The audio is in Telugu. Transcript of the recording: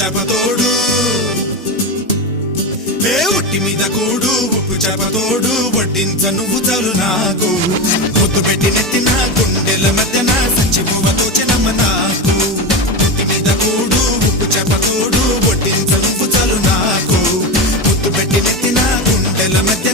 చేపతోడు ఏ ఒట్టి మీద కూడు ఉప్పు చేపతోడు వడ్డించ నువ్వు చాలు నాకు ముద్దు పెట్టి నెత్తిన గుండెల మధ్యన సంచిపువతో చినమ్మ నాకు ఒట్టి మీద కూడు ఉప్పు చేపతోడు వడ్డించ నువ్వు చాలు నాకు ముద్దు పెట్టి నెత్తిన గుండెల మధ్య